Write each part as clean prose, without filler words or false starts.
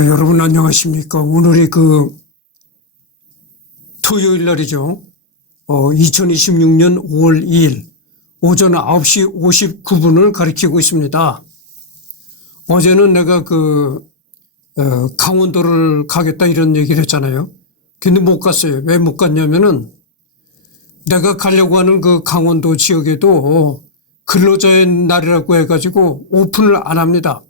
여러분 안녕하십니까. 오늘이 토요일 날이죠. 2026년 5월 2일 오전 9시 59분을 가리키고 있습니다. 어제는 내가 강원도를 가겠다 이런 얘기를 했잖아요. 근데 못 갔어요. 왜 못 갔냐면은 내가 가려고 하는 그 강원도 지역에도 근로자의 날이라고 해가지고 오픈을 안 합니다.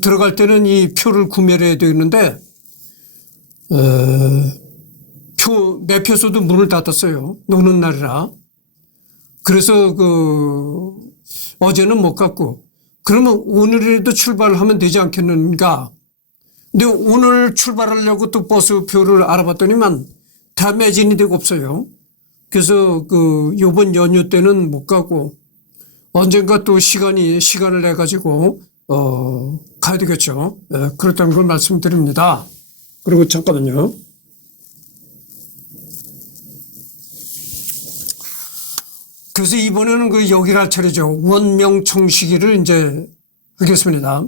들어갈 때는 이 표를 구매를 해야 되는데, 매표소도 문을 닫았어요. 노는 날이라. 그래서 어제는 못 갔고, 그러면 오늘이라도 출발을 하면 되지 않겠는가. 근데 오늘 출발하려고 또 버스표를 알아봤더니만 다 매진이 되고 없어요. 그래서 요번 연휴 때는 못 가고, 언젠가 또 시간을 내가지고, 가야 되겠죠. 그렇다는 걸 말씀드립니다. 그리고 잠깐만요. 그래서 이번에는 여기를 차례죠. 원명청시기를 이제 하겠습니다.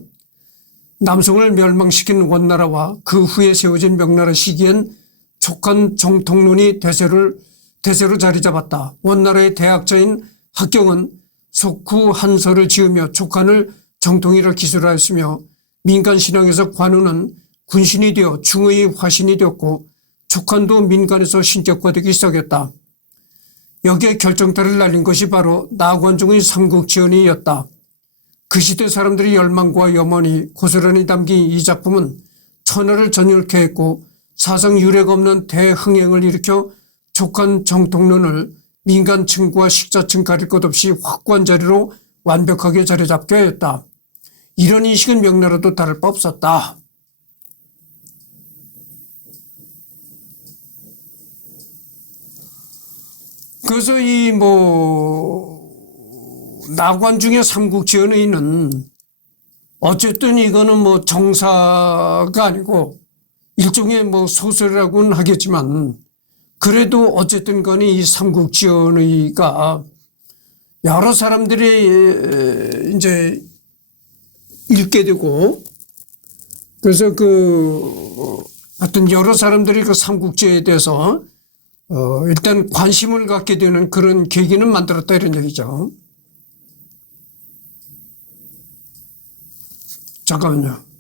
남성을 멸망시킨 원나라와 그 후에 세워진 명나라 시기엔 촉한 정통론이 대세로 자리 잡았다. 원나라의 대학자인 학경은 속후 한서를 지으며 촉한을 정통이라 기술하였으며 민간 신앙에서 관우는 군신이 되어 중의 화신이 되었고 촉한도 민간에서 신격화되기 시작했다. 여기에 결정타를 날린 것이 바로 나관중의 삼국지연이었다. 그 시대 사람들의 열망과 염원이 고스란히 담긴 이 작품은 천하를 전율케 했고 사상 유례가 없는 대흥행을 일으켜 촉한 정통론을 민간층과 식자층 가릴 것 없이 확고한 자리로 완벽하게 자리 잡게 했다. 이런 인식은 명나라도 다를 바 없었다. 그래서 나관중의 삼국지연의는 어쨌든 이거는 정사가 아니고 일종의 소설이라고는 하겠지만 그래도 어쨌든 간에 이 삼국지연의가 여러 사람들이 이제 읽게 되고 그래서 하여튼 여러 사람들이 삼국지에 대해서 일단 관심을 갖게 되는 그런 계기는 만들었다 이런 얘기죠. 잠깐만요.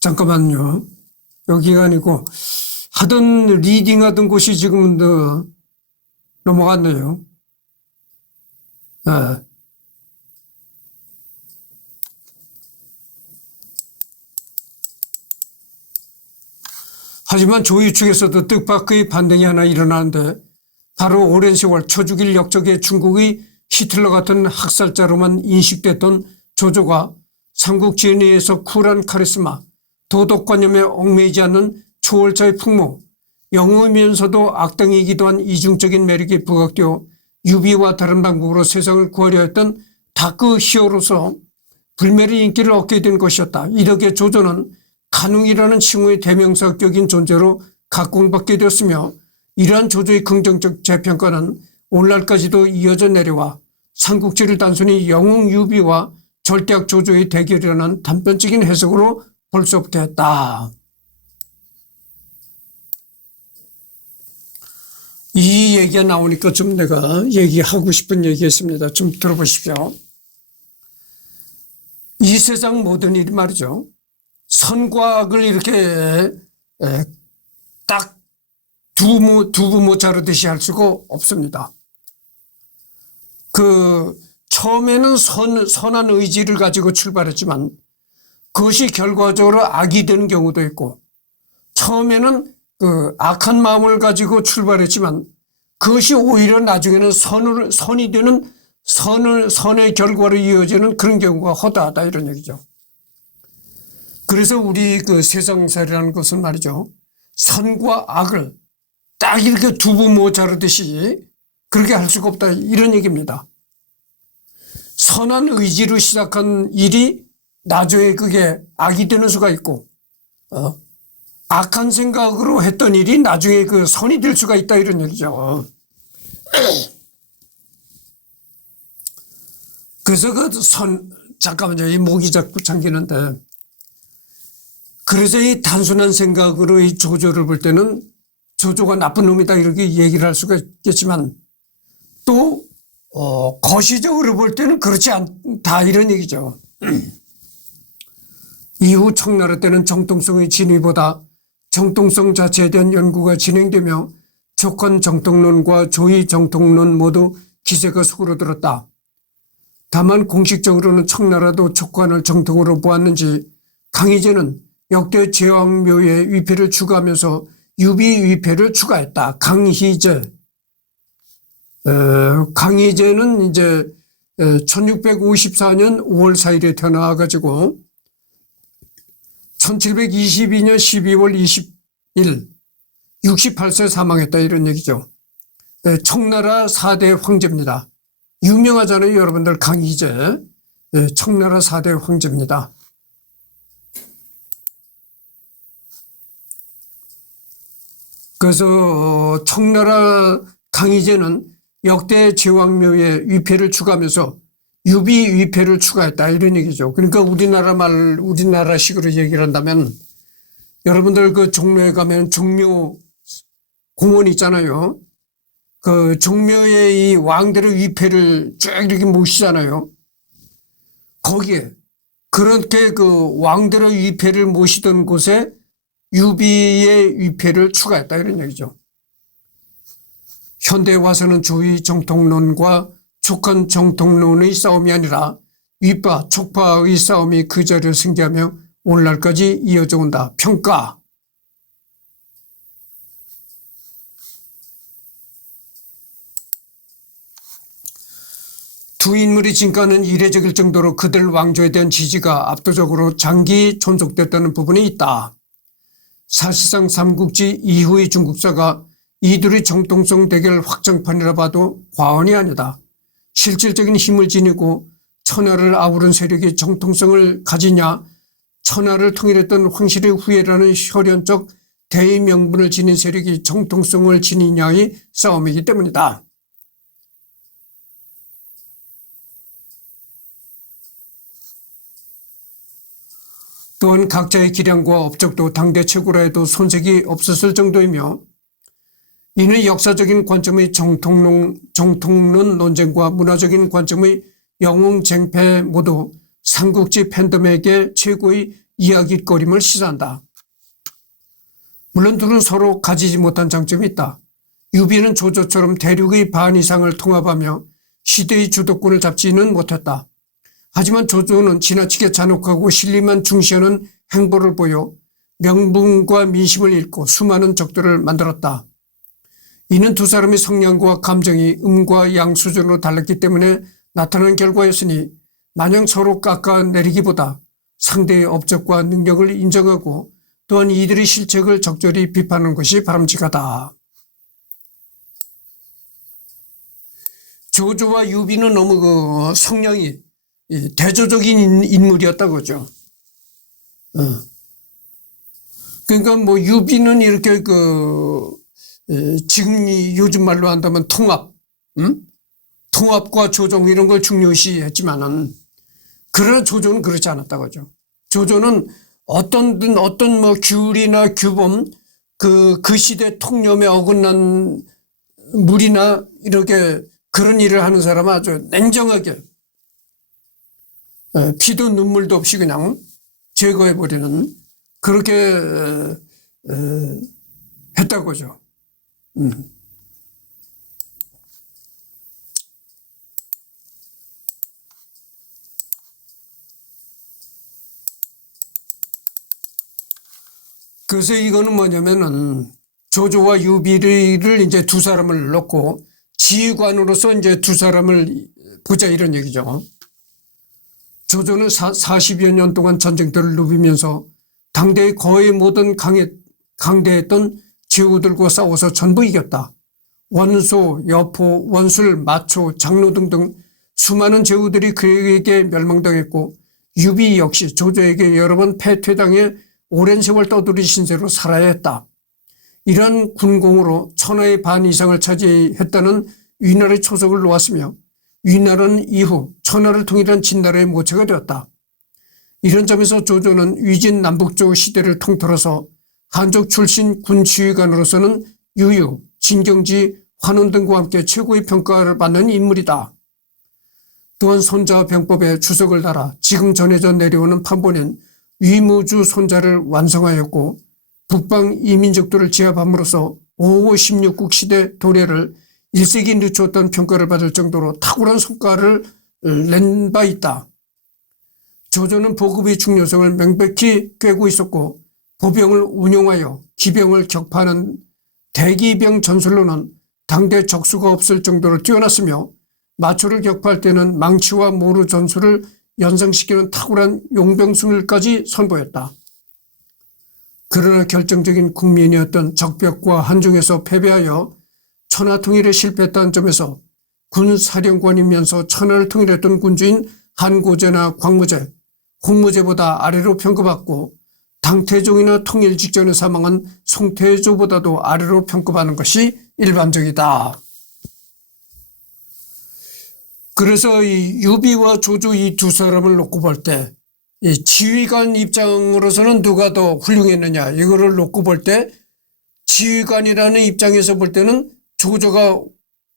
잠깐만요. 여기가 아니고 하던 리딩 하던 곳이 지금 넘어갔네요. 하지만 조유 측에서도 뜻밖의 반등이 하나 일어나는데 바로 오랜 세월 초주길 역적의 중국의 히틀러 같은 학살자로만 인식됐던 조조가 삼국지연의에서 쿨한 카리스마, 도덕관념에 얽매이지 않는 초월자의 풍모, 영웅이면서도 악당이기도 한 이중적인 매력이 부각되어 유비와 다른 방법으로 세상을 구하려 했던 다크 히어로서 불멸의 인기를 얻게 된 것이었다. 이렇게 조조는 간웅이라는 칭호의 대명사격인 존재로 각광받게 되었으며 이러한 조조의 긍정적 재평가는 오늘날까지도 이어져 내려와 삼국지를 단순히 영웅 유비와 절대악 조조의 대결이라는 단편적인 해석으로 볼 수 없게 했다. 이 얘기가 나오니까 좀 내가 얘기하고 싶은 얘기했습니다. 좀 들어보십시오. 이 세상 모든 일이 말이죠. 선과 악을 이렇게 딱 두부 못 자르듯이 할 수가 없습니다. 처음에는 선한 의지를 가지고 출발했지만 그것이 결과적으로 악이 되는 경우도 있고 처음에는 악한 마음을 가지고 출발했지만 그것이 오히려 나중에는 선이 되는 선의 결과로 이어지는 그런 경우가 허다하다 이런 얘기죠. 그래서 우리 세상살이라는 것은 말이죠. 선과 악을 딱 이렇게 두부 못 자르듯이 그렇게 할 수가 없다. 이런 얘기입니다. 선한 의지로 시작한 일이 나중에 그게 악이 되는 수가 있고, 악한 생각으로 했던 일이 나중에 그 선이 될 수가 있다. 이런 얘기죠. 그래서 잠깐만요. 이 목이 자꾸 잠기는데. 그래서 이 단순한 생각으로 이 조조를 볼 때는 조조가 나쁜 놈이다. 이렇게 얘기를 할 수가 있겠지만 또, 거시적으로 볼 때는 그렇지 않다. 이런 얘기죠. 이후 청나라 때는 정통성의 진위보다 정통성 자체에 대한 연구가 진행되며 촉한 정통론과 조의 정통론 모두 기세가 수그러들었다. 다만 공식적으로는 청나라도 촉관을 정통으로 보았는지 강희제는 역대 제왕묘에 위패를 추가하면서 유비 위패를 추가했다. 강희제는 이제 1654년 5월 4일에 태어나가지고 1722년 12월 20일 68세 사망했다. 이런 얘기죠. 청나라 4대 황제입니다. 유명하잖아요. 여러분들 강희제. 청나라 4대 황제입니다. 그래서 청나라 강희제는 역대 제왕묘에 위패를 추가하면서 유비 위패를 추가했다. 이런 얘기죠. 그러니까 우리나라식으로 얘기를 한다면 여러분들 그 종묘에 가면 종묘 공원 있잖아요. 그 종묘에 이 왕들의 위패를 쭉 이렇게 모시잖아요. 거기에 그렇게 그 왕들의 위패를 모시던 곳에 유비의 위패를 추가했다. 이런 얘기죠. 현대에 와서는 조의 정통론과 촉한 정통론의 싸움이 아니라 위파, 촉파의 싸움이 그 자리를 승계하며 오늘날까지 이어져 온다. 평가. 두 인물의 진가는 이례적일 정도로 그들 왕조에 대한 지지가 압도적으로 장기 존속됐다는 부분이 있다. 사실상 삼국지 이후의 중국사가 이들의 정통성 대결 확장판이라 봐도 과언이 아니다. 실질적인 힘을 지니고 천하를 아우른 세력이 정통성을 가지냐, 천하를 통일했던 황실의 후예라는 혈연적 대의 명분을 지닌 세력이 정통성을 지니냐의 싸움이기 때문이다. 또한 각자의 기량과 업적도 당대 최고라 해도 손색이 없었을 정도이며 이는 역사적인 관점의 정통론 논쟁과 문화적인 관점의 영웅쟁패 모두 삼국지 팬덤에게 최고의 이야깃거림을 시사한다. 물론 둘은 서로 가지지 못한 장점이 있다. 유비는 조조처럼 대륙의 반 이상을 통합하며 시대의 주도권을 잡지는 못했다. 하지만 조조는 지나치게 잔혹하고 신리만 중시하는 행보를 보여 명분과 민심을 잃고 수많은 적들을 만들었다. 이는 두 사람의 성향과 감정이 음과 양 수준으로 달랐기 때문에 나타난 결과였으니 마냥 서로 깎아내리기보다 상대의 업적과 능력을 인정하고 또한 이들의 실책을 적절히 비판하는 것이 바람직하다. 조조와 유비는 너무 그 성향이 대조적인 인물이었다고 그러죠. 그러니까 뭐 유비는 이렇게 지금 요즘 말로 한다면 통합과 조정 이런 걸 중요시했지만은 그러나 조조는 그렇지 않았다고 하죠. 조조는 어떤 뭐 규리나 규범 그 시대 통념에 어긋난 무리나 이렇게 그런 일을 하는 사람은 아주 냉정하게 피도 눈물도 없이 그냥 제거해버리는 그렇게 했다고 하죠. 그래서 이거는 뭐냐면은 조조와 유비를 이제 두 사람을 놓고 지휘관으로서 이제 두 사람을 보자 이런 얘기죠. 조조는 40여 년 동안 전쟁터를 누비면서 당대의 거의 모든 강대했던 제후들과 싸워서 전부 이겼다. 원소, 여포, 원술, 마초, 장로 등등 수많은 제후들이 그에게 멸망당했고 유비 역시 조조에게 여러 번 패퇴당해 오랜 세월 떠돌이 신세로 살아야 했다. 이러한 군공으로 천하의 반 이상을 차지했다는 위나라의 초석을 놓았으며 위나라는 이후 천하를 통일한 진나라의 모체가 되었다. 이런 점에서 조조는 위진 남북조 시대를 통틀어서 한족 출신 군 지휘관으로서는 유유, 진경지, 환원 등과 함께 최고의 평가를 받는 인물이다. 또한 손자 병법에 주석을 달아 지금 전해져 내려오는 판본인 위무주 손자를 완성하였고 북방 이민족들을 제압함으로써 5호 16국 시대 도래를 1세기 늦추었던 평가를 받을 정도로 탁월한 성과를 낸 바 있다. 조조는 보급의 중요성을 명백히 꿰고 있었고 보병을 운용하여 기병을 격파하는 대기병 전술로는 당대 적수가 없을 정도로 뛰어났으며 마초를 격파할 때는 망치와 모루 전술을 연상시키는 탁월한 용병술까지 선보였다. 그러나 결정적인 국면이었던 적벽과 한중에서 패배하여 천하 통일에 실패했다는 점에서 군사령관이면서 천하를 통일했던 군주인 한고제나 광무제, 홍무제보다 아래로 평가받고 당태종이나 통일 직전에 사망한 송태조보다도 아래로 평가받는 것이 일반적이다. 그래서 이 유비와 조조 이 두 사람을 놓고 볼 때 이 지휘관 입장으로서는 누가 더 훌륭했느냐 이거를 놓고 볼 때 지휘관이라는 입장에서 볼 때는 조조가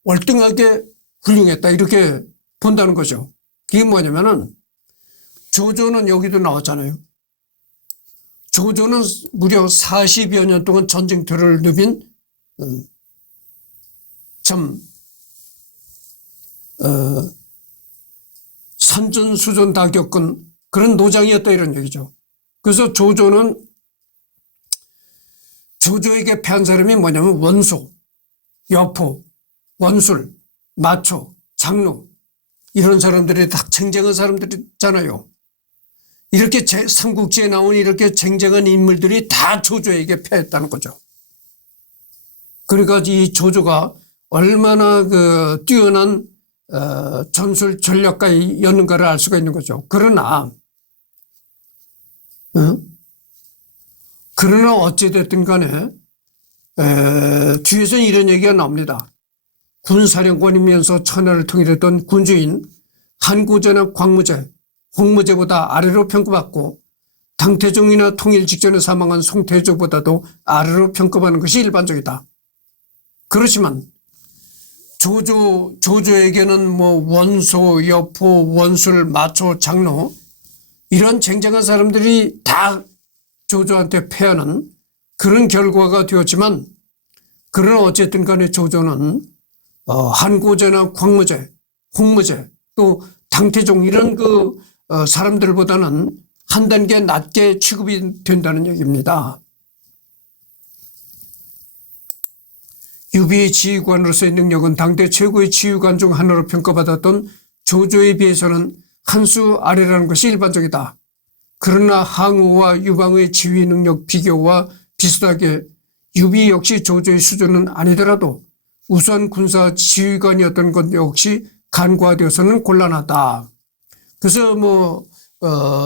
월등하게 훌륭했다 이렇게 본다는 거죠. 그게 뭐냐면은 조조는 여기도 나왔잖아요. 조조는 무려 40여 년 동안 전쟁터를 누빈 산전수전 다 겪은 그런 노장이었다 이런 얘기죠. 그래서 조조에게 패한 사람이 뭐냐면 원소, 여포, 원술, 마초, 장로 이런 사람들이 다 쟁쟁한 사람들이잖아요. 이렇게 삼국지에 나온 이렇게 쟁쟁한 인물들이 다 조조에게 패했다는 거죠. 그러니까 이 조조가 얼마나 그 뛰어난 전술 전략가였는가를 알 수가 있는 거죠. 그러나 어찌됐든 간에 뒤에서는 이런 얘기가 나옵니다. 군사령관이면서 천하를 통일했던 군주인 한고제나 광무제, 홍무제보다 아래로 평가받고 당태종이나 통일 직전에 사망한 송태조보다도 아래로 평가받는 것이 일반적이다. 그렇지만 조조에게는 뭐 원소, 여포, 원술, 마초, 장로 이런 쟁쟁한 사람들이 다 조조한테 패하는 그런 결과가 되었지만 그러나 어쨌든 간에 조조는 한고제나 광무제, 홍무제 또 당태종 이런 사람들보다는 한 단계 낮게 취급이 된다는 얘기입니다. 유비의 지휘관으로서의 능력은 당대 최고의 지휘관 중 하나로 평가받았던 조조에 비해서는 한 수 아래라는 것이 일반적이다. 그러나 항우와 유방의 지휘 능력 비교와 비슷하게 유비 역시 조조의 수준은 아니더라도 우수한 군사 지휘관이었던 것 역시 간과되어서는 곤란하다. 그래서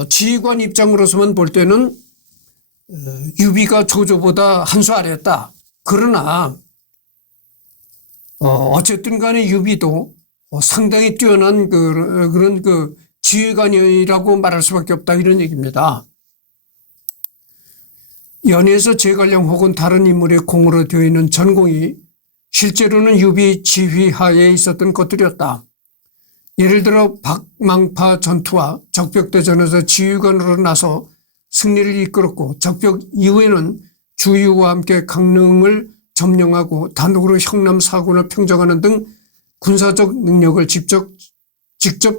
지휘관 입장으로서만 볼 때는 유비가 조조보다 한 수 아래였다. 그러나 어쨌든 간에 유비도 상당히 뛰어난 그런 지휘관이라고 말할 수밖에 없다 이런 얘기입니다. 연예에서 제갈량 혹은 다른 인물의 공으로 되어 있는 전공이 실제로는 유비 지휘하에 있었던 것들이었다. 예를 들어 박망파 전투와 적벽대전에서 지휘관으로 나서 승리를 이끌었고 적벽 이후에는 주유와 함께 강릉을 점령하고 단독으로 형남 사군을 평정하는 등 군사적 능력을 직접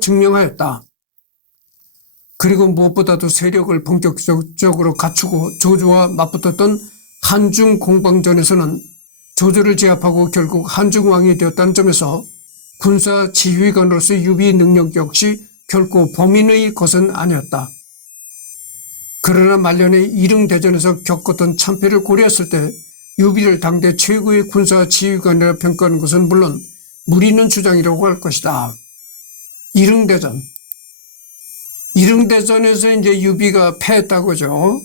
증명하였다. 그리고 무엇보다도 세력을 본격적으로 갖추고 조조와 맞붙었던 한중 공방전에서는 조조를 제압하고 결국 한중왕이 되었다는 점에서 군사 지휘관으로서 유비의 능력 역시 결코 범인의 것은 아니었다. 그러나 말년에 이릉대전에서 겪었던 참패를 고려했을 때 유비를 당대 최고의 군사 지휘관이라 평가하는 것은 물론 무리 있는 주장이라고 할 것이다. 이릉대전. 이릉대전에서 이제 유비가 패했다고죠.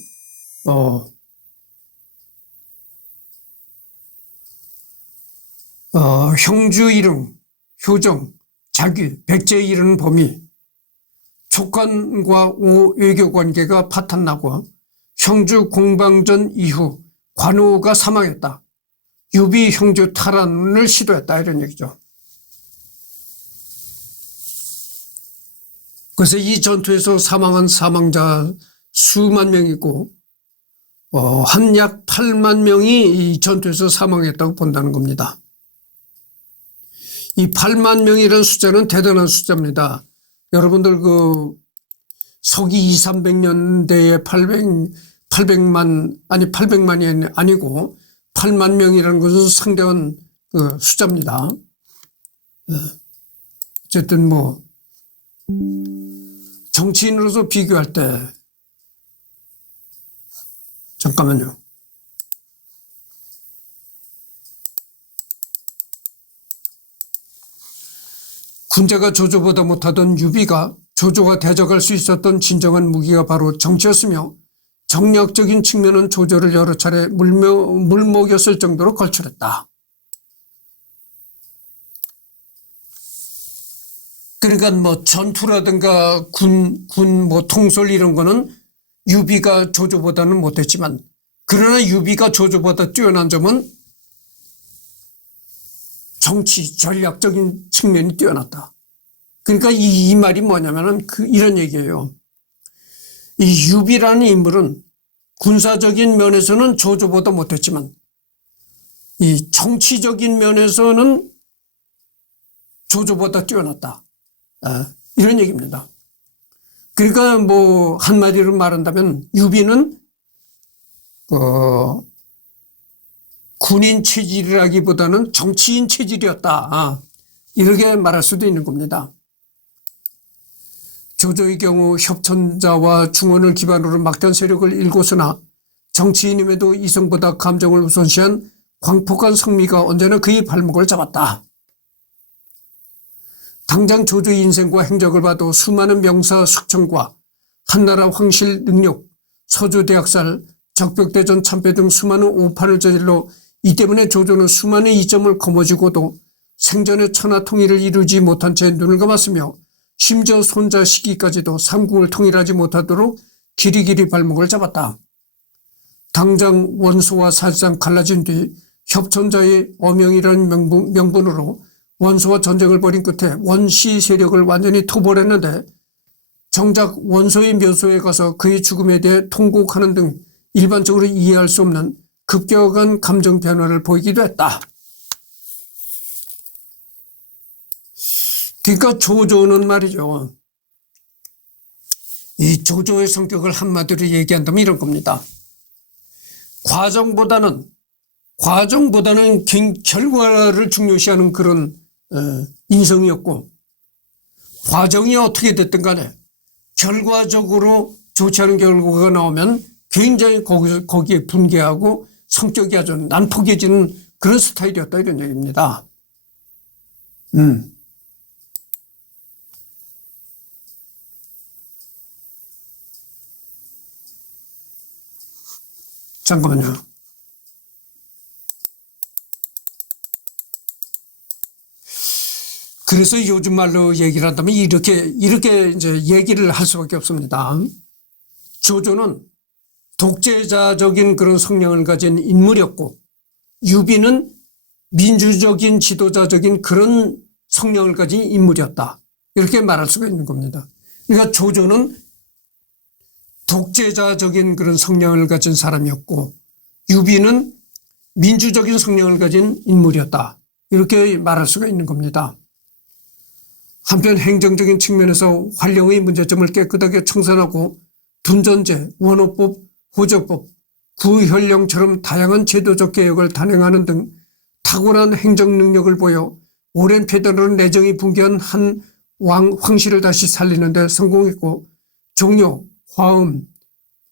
형주 이릉, 효정, 자귀, 백제에 이르는 범위, 촉관과 외교 관계가 파탄나고 형주 공방전 이후 관우가 사망했다. 유비 형주 탈환을 시도했다 이런 얘기죠. 그래서 이 전투에서 사망한 사망자 수만 명이고 한 약 8만 명이 이 전투에서 사망했다고 본다는 겁니다. 이 8만 명이라는 숫자는 대단한 숫자입니다. 여러분들 서기 200~300년대에 800만이 아니고 8만 명이라는 것은 상당한 숫자입니다. 어쨌든 정치인으로서 비교할 때 잠깐만요. 군자가 조조보다 못하던 유비가 조조가 대적할 수 있었던 진정한 무기가 바로 정치였으며 정략적인 측면은 조조를 여러 차례 물먹였을 정도로 걸출했다. 그러니까 전투라든가 군 통솔 이런 거는 유비가 조조보다는 못했지만 그러나 유비가 조조보다 뛰어난 점은 정치 전략적인 측면이 뛰어났다. 그러니까 이 말이 뭐냐면은 이런 얘기예요. 이 유비라는 인물은 군사적인 면에서는 조조보다 못했지만 이 정치적인 면에서는 조조보다 뛰어났다. 이런 얘기입니다. 그러니까 한마디로 말한다면 유비는 군인 체질이라기보다는 정치인 체질이었다. 이렇게 말할 수도 있는 겁니다. 조조의 경우 협천자와 중원을 기반으로 막대한 세력을 일궜으나 정치인임에도 이성보다 감정을 우선시한 광폭한 성미가 언제나 그의 발목을 잡았다. 당장 조조의 인생과 행적을 봐도 수많은 명사 숙청과 한나라 황실 능력, 서주대학살, 적벽대전 참패 등 수많은 오판을 저질러 이 때문에 조조는 수많은 이점을 거머쥐고도 생전에 천하 통일을 이루지 못한 채 눈을 감았으며 심지어 손자 시기까지도 삼국을 통일하지 못하도록 길이길이 발목을 잡았다. 당장 원소와 사실상 갈라진 뒤 협천자의 어명이라는 명분으로 원소와 전쟁을 벌인 끝에 원시 세력을 완전히 토벌했는데 정작 원소의 묘소에 가서 그의 죽음에 대해 통곡하는 등 일반적으로 이해할 수 없는 급격한 감정 변화를 보이기도 했다. 그러니까 조조는 말이죠. 이 조조의 성격을 한마디로 얘기한다면 이런 겁니다. 과정보다는 결과를 중요시하는 그런 인성이었고 과정이 어떻게 됐든 간에 결과적으로 좋지 않은 결과가 나오면 굉장히 거기에 분개하고 성격이 아주 난폭해지는 그런 스타일이었다 이런 얘기입니다. 잠깐만요. 그래서 요즘 말로 얘기를 한다면 이렇게 이제 얘기를 할 수밖에 없습니다. 조조는 독재자적인 그런 성향을 가진 인물이었고 유비는 민주적인 지도자적인 그런 성향을 가진 인물이었다. 이렇게 말할 수가 있는 겁니다. 그러니까 조조는 독재자적인 그런 성향을 가진 사람이었고 유비는 민주적인 성향을 가진 인물이었다. 이렇게 말할 수가 있는 겁니다. 한편 행정적인 측면에서 활령의 문제점을 깨끗하게 청산하고 분전제, 원호법, 호적법, 구현령처럼 다양한 제도적 개혁을 단행하는 등 탁월한 행정 능력을 보여 오랜 폐단으로 내정이 붕괴한 한 황실을 다시 살리는 데 성공했고 종료, 화음,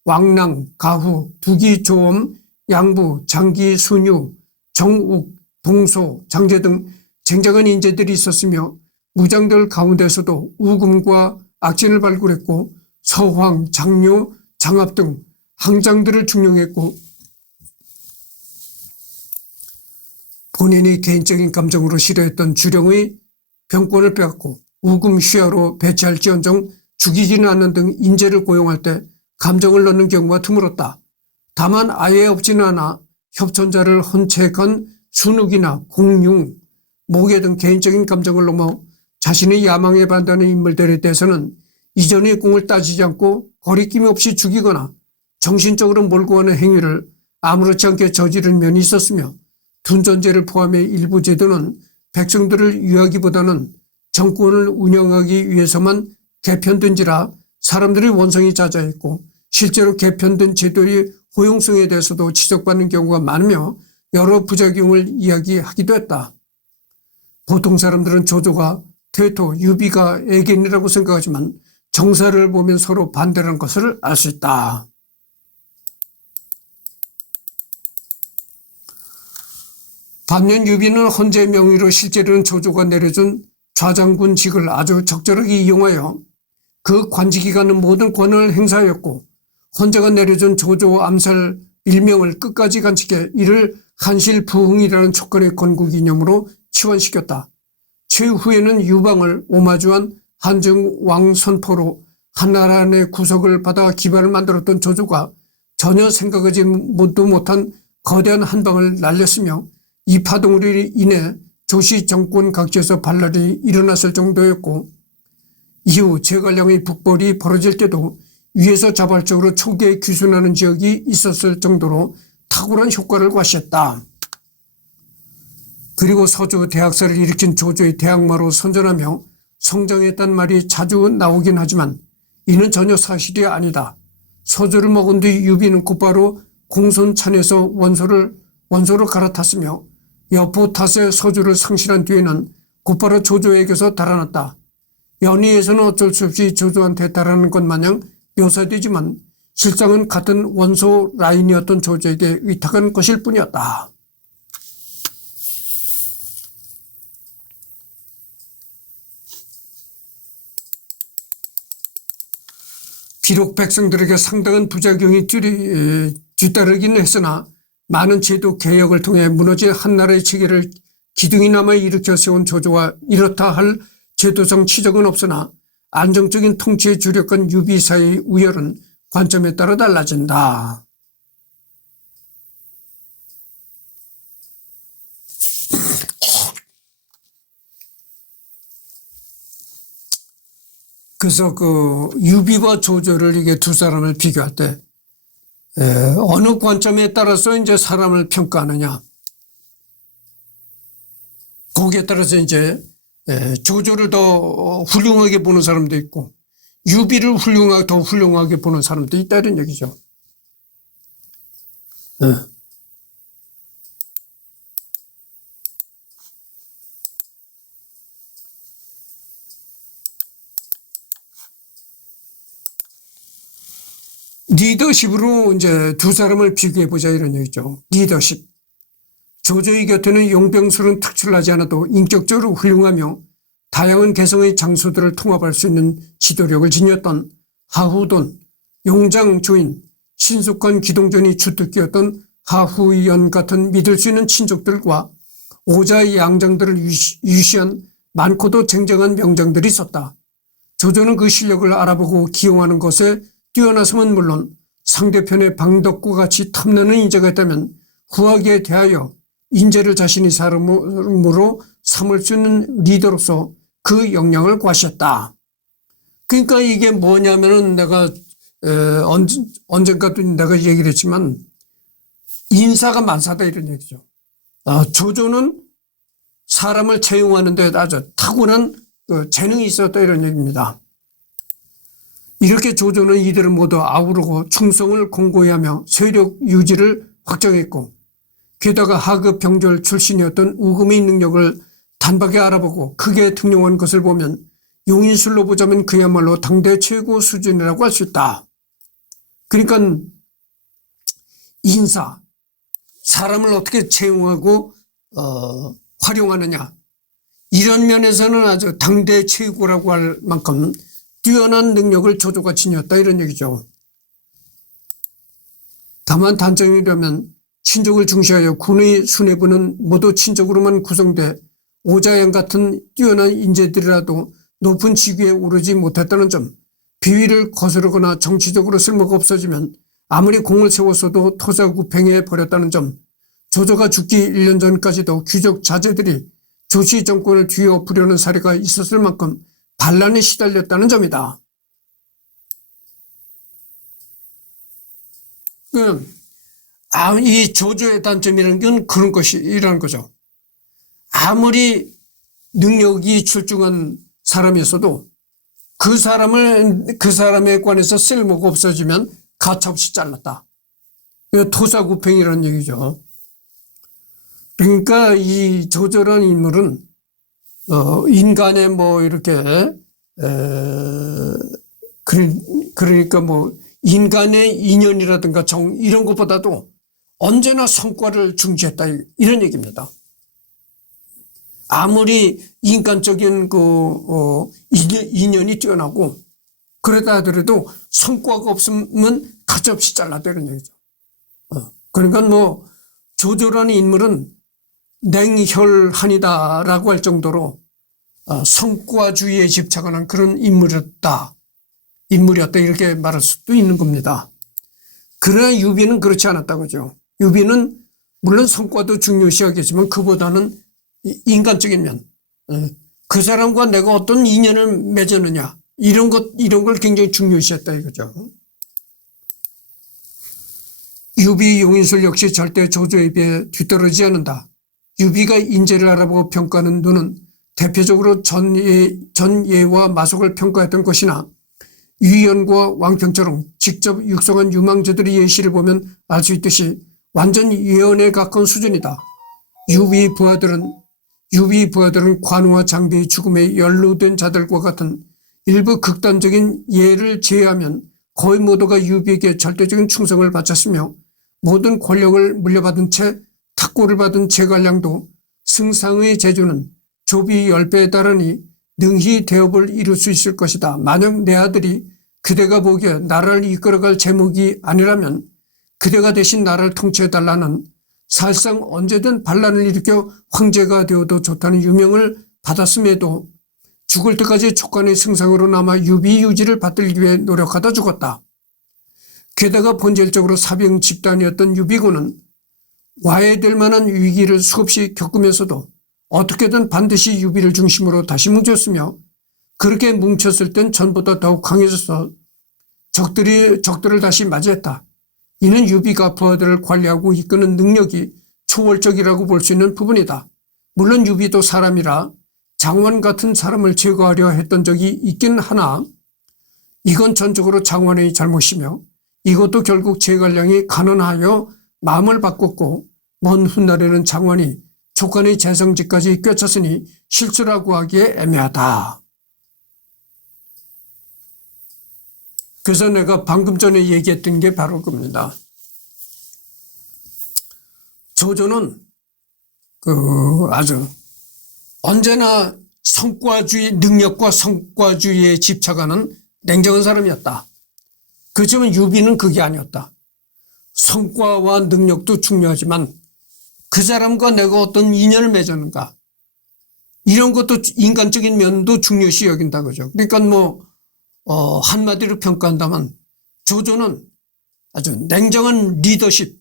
왕랑, 가후, 두기, 조엄, 양부, 장기, 순유, 정욱, 동소, 장제 등 쟁쟁한 인재들이 있었으며 무장들 가운데서도 우금과 악진을 발굴했고 서황, 장료, 장압 등 항장들을 중용했고 본인이 개인적인 감정으로 싫어했던 주령의 병권을 빼앗고 우금 휘하로 배치할지언정 죽이지는 않는 등 인재를 고용할 때 감정을 넣는 경우가 드물었다. 다만 아예 없지는 않아 협천자를 헌책한 순욱이나 공융, 모계 등 개인적인 감정을 넘어 자신의 야망에 반대하는 인물들에 대해서는 이전의 공을 따지지 않고 거리낌 없이 죽이거나 정신적으로 몰고 가는 행위를 아무렇지 않게 저지른 면이 있었으며 둔전제를 포함해 일부 제도는 백성들을 위하기보다는 정권을 운영하기 위해서만 개편된지라 사람들의 원성이 자자했고 실제로 개편된 제도의 호용성에 대해서도 지적받는 경우가 많으며 여러 부작용을 이야기하기도 했다. 보통 사람들은 조조가 퇴토, 유비가 애견이라고 생각하지만 정사를 보면 서로 반대라는 것을 알 수 있다. 반면 유비는 헌재 명의로 실제로는 조조가 내려준 좌장군직을 아주 적절하게 이용하여 그 관직이 가는 모든 권한을 행사하였고 헌재가 내려준 조조 암살 일명을 끝까지 간직해 이를 한실부흥이라는 촉간의 건국 이념으로 치환시켰다. 최후에는 유방을 오마주한 한증왕 선포로 한나라 내 구석을 받아 기반을 만들었던 조조가 전혀 생각하지도 못한 거대한 한방을 날렸으며 이 파동으로 인해 조씨 정권 각지에서 반란이 일어났을 정도였고 이후 제갈량의 북벌이 벌어질 때도 위에서 자발적으로 초기에 귀순하는 지역이 있었을 정도로 탁월한 효과를 과시했다. 그리고 서주 대학살을 일으킨 조조의 대항마로 선전하며 성장했다는 말이 자주 나오긴 하지만 이는 전혀 사실이 아니다. 서주를 먹은 뒤 유비는 곧바로 공손찬에서 원소를 갈아탔으며 여포 탓에 서주를 상실한 뒤에는 곧바로 조조에게서 달아났다. 연의에서는 어쩔 수 없이 조조한테 달아나는 것 마냥 묘사되지만 실상은 같은 원소 라인이었던 조조에게 위탁한 것일 뿐이었다. 비록 백성들에게 상당한 부작용이 뒤따르긴 했으나 많은 제도 개혁을 통해 무너진 한나라의 체계를 기둥이나마 일으켜 세운 조조와 이렇다 할 제도상 치적은 없으나 안정적인 통치에 주력한 유비 사이의 우열은 관점에 따라 달라진다. 그래서 그 유비와 조조를 이게 두 사람을 비교할 때 어느 관점에 따라서 이제 사람을 평가하느냐. 거기에 따라서 이제 조조를 더 훌륭하게 보는 사람도 있고 유비를 더 훌륭하게 보는 사람도 있다 이런 얘기죠. 리더십으로 이제 두 사람을 비교해보자 이런 얘기죠. 리더십. 조조의 곁에는 용병술은 특출나지 않아도 인격적으로 훌륭하며 다양한 개성의 장소들을 통합할 수 있는 지도력을 지녔던 하후돈, 용장조인, 신속한 기동전이 주특기였던 하후연 같은 믿을 수 있는 친족들과 오자 양장들을 유시한 많고도 쟁쟁한 명장들이 있었다. 조조는 그 실력을 알아보고 기용하는 것에 뛰어나서면 물론 상대편의 방덕과 같이 탐나는 인재가 있다면 후하게 대하여 인재를 자신의 사람으로 삼을 수 있는 리더로서 그 역량을 과시했다. 그러니까 이게 뭐냐면은 내가 언젠가도 내가 얘기를 했지만 인사가 만사다 이런 얘기죠. 조조는 사람을 채용하는 데 아주 타고난 재능이 있었다 이런 얘기입니다. 이렇게 조조는 이들을 모두 아우르고 충성을 공고히 하며 세력 유지를 확정했고 게다가 하급 병졸 출신이었던 우금의 능력을 단박에 알아보고 크게 등용한 것을 보면 용인술로 보자면 그야말로 당대 최고 수준이라고 할 수 있다. 그러니까 인사, 사람을 어떻게 채용하고 활용하느냐, 이런 면에서는 아주 당대 최고라고 할 만큼 뛰어난 능력을 조조가 지녔다, 이런 얘기죠. 다만 단점이라면 친족을 중시하여 군의 수뇌부는 모두 친족으로만 구성돼 오자양 같은 뛰어난 인재들이라도 높은 직위에 오르지 못했다는 점, 비위를 거스르거나 정치적으로 쓸모가 없어지면 아무리 공을 세웠어도 토사구팽해 버렸다는 점, 조조가 죽기 1년 전까지도 귀족 자제들이 조씨 정권을 뒤엎으려는 사례가 있었을 만큼 반란에 시달렸다는 점이다. 이 조조의 단점이라는 건 그런 것이라는 거죠. 아무리 능력이 출중한 사람이었어도 그 사람에 관해서 쓸모가 없어지면 가차없이 잘랐다. 토사구팽이라는 얘기죠. 그러니까 이 조조라는 인물은 인간의 뭐 이렇게 그러니까 뭐 인간의 인연이라든가 정 이런 것보다도 언제나 성과를 중시했다, 이런 얘기입니다. 아무리 인간적인 인연이 뛰어나고 그러다 하더라도 성과가 없으면 가차없이 잘라다, 이런 얘기죠. 그러니까 뭐 조조라는 인물은 냉혈한이다라고 할 정도로 성과주의에 집착하는 그런 인물이었다 이렇게 말할 수도 있는 겁니다. 그러나 유비는 그렇지 않았다고죠. 유비는 물론 성과도 중요시하겠지만 그보다는 인간적인 면, 그 사람과 내가 어떤 인연을 맺었느냐, 이런 걸 굉장히 중요시했다 이거죠. 유비 용인술 역시 절대 조조에 비해 뒤떨어지지 않는다. 유비가 인재를 알아보고 평가하는 눈은 대표적으로 전예와 마속을 평가했던 것이나 유연과 왕평처럼 직접 육성한 유망주들의 예시를 보면 알 수 있듯이 완전 예언에 가까운 수준이다. 유비 부하들은 관우와 장비의 죽음에 연루된 자들과 같은 일부 극단적인 예를 제외하면 거의 모두가 유비에게 절대적인 충성을 바쳤으며 모든 권력을 물려받은 채 탁고를 받은 제갈량도 승상의 재주는 조비 10배에 달하니 능히 대업을 이룰 수 있을 것이다. 만약 내 아들이 그대가 보기에 나라를 이끌어갈 제목이 아니라면 그대가 대신 나라를 통치해달라는 사실상 언제든 반란을 일으켜 황제가 되어도 좋다는 유명을 받았음에도 죽을 때까지 촉관의 승상으로 남아 유비 유지를 받들기 위해 노력하다 죽었다. 게다가 본질적으로 사병 집단이었던 유비군은 와해될 만한 위기를 수없이 겪으면서도 어떻게든 반드시 유비를 중심으로 다시 뭉쳤으며 그렇게 뭉쳤을 땐 전보다 더욱 강해져서 적들을 다시 맞이했다. 이는 유비가 부하들을 관리하고 이끄는 능력이 초월적이라고 볼 수 있는 부분이다. 물론 유비도 사람이라 장원 같은 사람을 제거하려 했던 적이 있긴 하나 이건 전적으로 장원의 잘못이며 이것도 결국 제갈량이 가난하여 마음을 바꿨고 먼 훗날에는 장원이 촉관의 재성지까지 꿰찼으니 실수라고 하기에 애매하다. 그래서 내가 방금 전에 얘기했던 게 바로 그겁니다. 조조는 아주 언제나 능력과 성과주의에 집착하는 냉정한 사람이었다. 그렇지만 유비는 그게 아니었다. 성과와 능력도 중요하지만 그 사람과 내가 어떤 인연을 맺었는가, 이런 것도 인간적인 면도 중요시 여긴다 그죠. 그러니까 한마디로 평가한다면 조조는 아주 냉정한 리더십,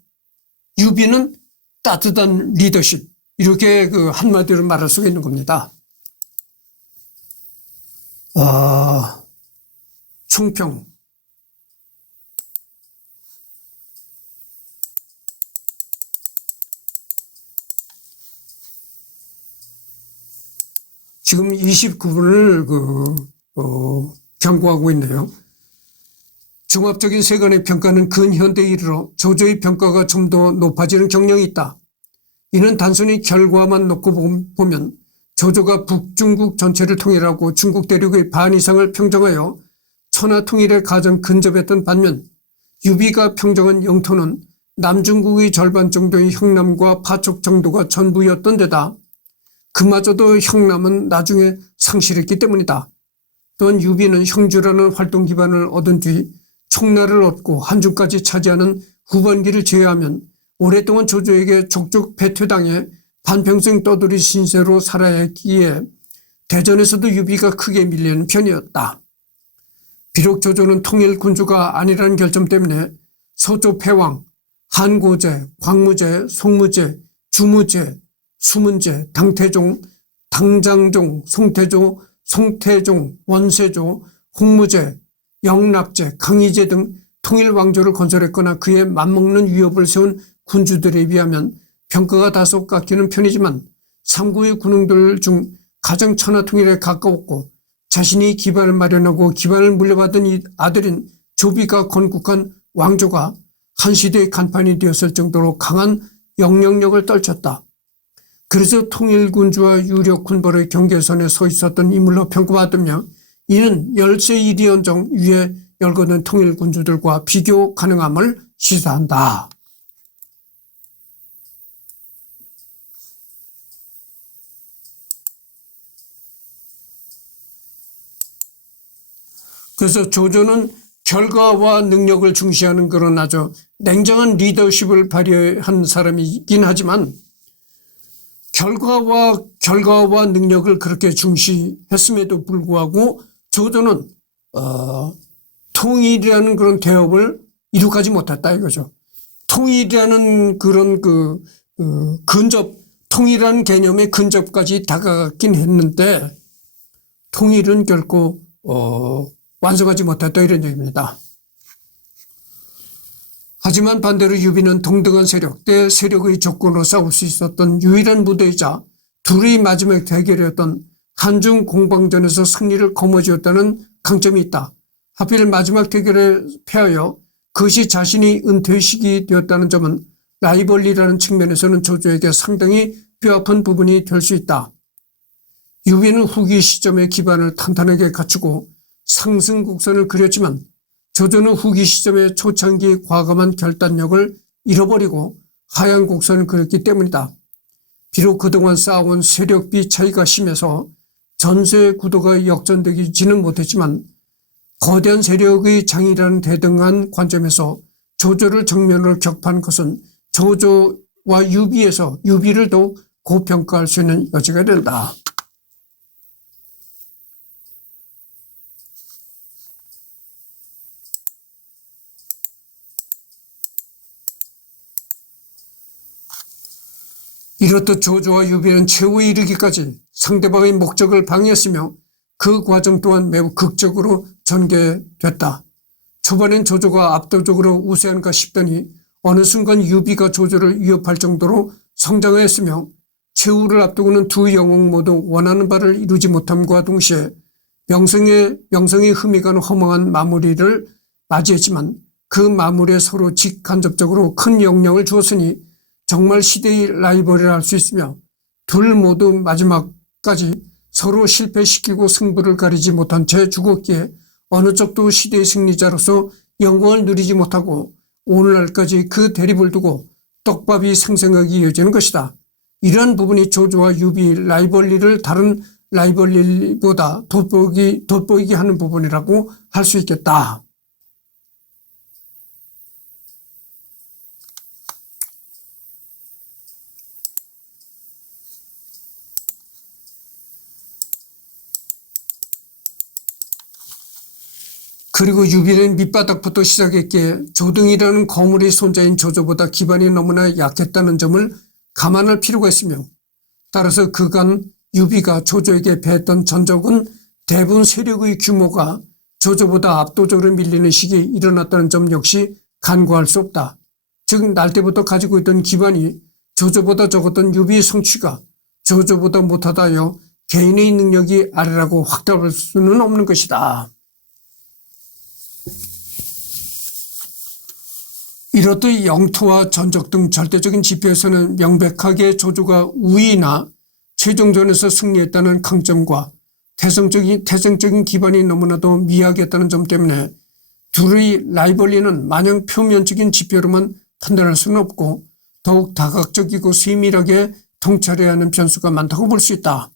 유비는 따뜻한 리더십, 이렇게 한마디로 말할 수가 있는 겁니다. 총평. 지금 29분을 경고하고 있네요. 종합적인 세간의 평가는 근현대에 이르러 조조의 평가가 좀 더 높아지는 경향이 있다. 이는 단순히 결과만 놓고 보면 조조가 북중국 전체를 통일하고 중국 대륙의 반 이상을 평정하여 천하통일에 가장 근접했던 반면 유비가 평정한 영토는 남중국의 절반 정도의 형남과 파촉 정도가 전부였던 데다 그마저도 형남은 나중에 상실했기 때문이다. 또한 유비는 형주라는 활동 기반을 얻은 뒤 총나를 얻고 한중까지 차지하는 후반기를 제외하면 오랫동안 조조에게 족족 배퇴당해 반평생 떠돌이 신세로 살아야 했기에 대전에서도 유비가 크게 밀리는 편이었다. 비록 조조는 통일 군주가 아니라는 결점 때문에 서조 패왕, 한고제, 광무제, 송무제, 주무제, 수문제, 당태종, 당장종, 송태조, 송태종, 원세조, 홍무제, 영락제, 강희제 등 통일 왕조를 건설했거나 그에 맞먹는 위협을 세운 군주들에 비하면 평가가 다소 깎이는 편이지만 삼국의 군웅들 중 가장 천하통일에 가까웠고 자신이 기반을 마련하고 기반을 물려받은 이 아들인 조비가 건국한 왕조가 한 시대의 간판이 되었을 정도로 강한 영향력을 떨쳤다. 그래서 통일군주와 유력군벌의 경계선에 서 있었던 인물로 평가받으며 이는 열세 이리언정 위에 열거된 통일군주들과 비교 가능함을 시사한다. 그래서 조조는 결과와 능력을 중시하는 그런 아주 냉정한 리더십을 발휘한 사람이긴 하지만 결과와 능력을 그렇게 중시했음에도 불구하고 조조는 통일이라는 그런 대업을 이룩하지 못했다 이거죠. 통일이라는 그런 통일이라는 개념의 근접까지 다가갔긴 했는데 통일은 결코 완성하지 못했다 이런 얘기입니다. 하지만 반대로 유비는 동등한 세력, 때 세력의 조건으로 싸울 수 있었던 유일한 무대이자 둘의 마지막 대결이었던 한중 공방전에서 승리를 거머쥐었다는 강점이 있다. 하필 마지막 대결에 패하여 그것이 자신이 은퇴의 시기 되었다는 점은 라이벌리라는 측면에서는 조조에게 상당히 뼈아픈 부분이 될 수 있다. 유비는 후기 시점에 기반을 탄탄하게 갖추고 상승 곡선을 그렸지만 조조는 후기 시점에 초창기의 과감한 결단력을 잃어버리고 하향 곡선을 그렸기 때문이다. 비록 그동안 쌓아온 세력비 차이가 심해서 전세의 구도가 역전되지는 못했지만 거대한 세력의 장이라는 대등한 관점에서 조조를 정면으로 격파한 것은 조조와 유비를 더욱 고평가할 수 있는 여지가 된다. 이렇듯 조조와 유비는 최후에 이르기까지 상대방의 목적을 방해했으며 그 과정 또한 매우 극적으로 전개됐다. 초반엔 조조가 압도적으로 우세한가 싶더니 어느 순간 유비가 조조를 위협할 정도로 성장했으며 최후를 앞두고는 두 영웅 모두 원하는 바를 이루지 못함과 동시에 명성의 흠이 가는 허망한 마무리를 맞이했지만 그 마무리에 서로 직간접적으로 큰 영향을 주었으니 정말 시대의 라이벌이라 할 수 있으며 둘 모두 마지막까지 서로 실패시키고 승부를 가리지 못한 채 죽었기에 어느 쪽도 시대의 승리자로서 영광을 누리지 못하고 오늘날까지 그 대립을 두고 떡밥이 생생하게 이어지는 것이다. 이러한 부분이 조조와 유비 라이벌리를 다른 라이벌리보다 돋보이게 하는 부분이라고 할 수 있겠다. 그리고 유비는 밑바닥부터 시작했기에 조등이라는 거물의 손자인 조조보다 기반이 너무나 약했다는 점을 감안할 필요가 있으며 따라서 그간 유비가 조조에게 패했던 전적은 대부분 세력의 규모가 조조보다 압도적으로 밀리는 시기에 일어났다는 점 역시 간과할 수 없다. 즉 날 때부터 가지고 있던 기반이 조조보다 적었던 유비의 성취가 조조보다 못하다 하여 개인의 능력이 아래라고 확답할 수는 없는 것이다. 이렇듯 영토와 전적 등 절대적인 지표에서는 명백하게 조조가 우위나 최종전에서 승리했다는 강점과 태생적인 기반이 너무나도 미약했다는 점 때문에 둘의 라이벌리는 마냥 표면적인 지표로만 판단할 수는 없고 더욱 다각적이고 세밀하게 통찰해야 하는 변수가 많다고 볼 수 있다.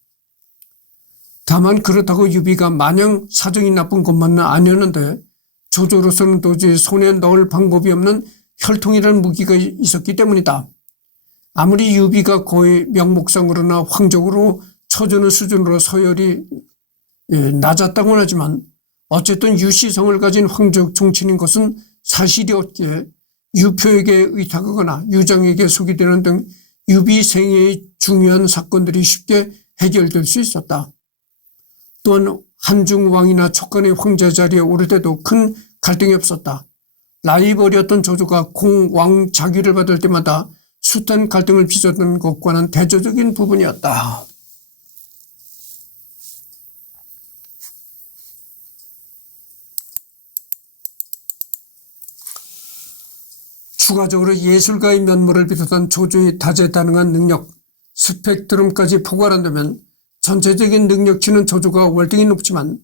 다만 그렇다고 유비가 마냥 사정이 나쁜 것만은 아니었는데 조조로서는 도저히 손에 넣을 방법이 없는 혈통이라는 무기가 있었기 때문이다. 아무리 유비가 거의 명목상으로나 황적으로 처주는 수준으로 서열이 낮았다고는 하지만 어쨌든 유시성을 가진 황적 종친인 것은 사실이었기에 유표에게 의탁하거나 유장에게 소개되는 등 유비 생애의 중요한 사건들이 쉽게 해결될 수 있었다. 또한 한중왕이나 촉간의 황제 자리에 오를 때도 큰 갈등이 없었다. 라이벌이었던 조조가 공왕 자귀를 받을 때마다 숱한 갈등을 빚었던 것과는 대조적인 부분이었다. 추가적으로 예술가의 면모를 비롯한 조조의 다재다능한 능력, 스펙트럼까지 포괄한다면 전체적인 능력치는 조조가 월등히 높지만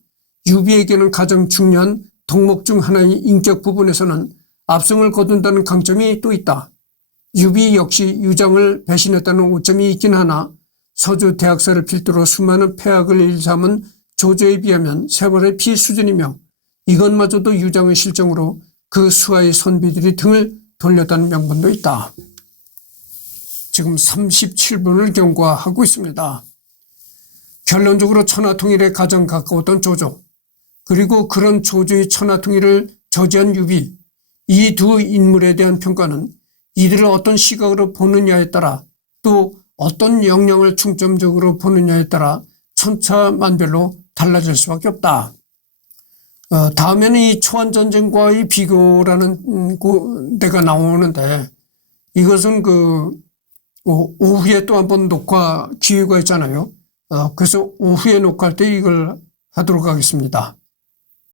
유비에게는 가장 중요한 덕목 중 하나인 인격 부분에서는 압승을 거둔다는 강점이 또 있다. 유비 역시 유장을 배신했다는 오점이 있긴 하나 서주 대학사를 필두로 수많은 폐악을 일삼은 조조에 비하면 세월의 피 수준이며 이것마저도 유장의 실정으로 그 수하의 선비들이 등을 돌렸다는 명분도 있다. 지금 37분을 경과하고 있습니다. 결론적으로 천하통일에 가장 가까웠던 조조, 그리고 그런 조조의 천하통일을 저지한 유비, 이 두 인물에 대한 평가는 이들을 어떤 시각으로 보느냐에 따라 또 어떤 역량을 중점적으로 보느냐에 따라 천차만별로 달라질 수밖에 없다. 다음에는 이 초안전쟁과의 비교라는 데가 나오는데 이것은 오후에 또 한번 녹화 기회가 있잖아요. 그래서 오후에 녹화할 때 이걸 하도록 하겠습니다.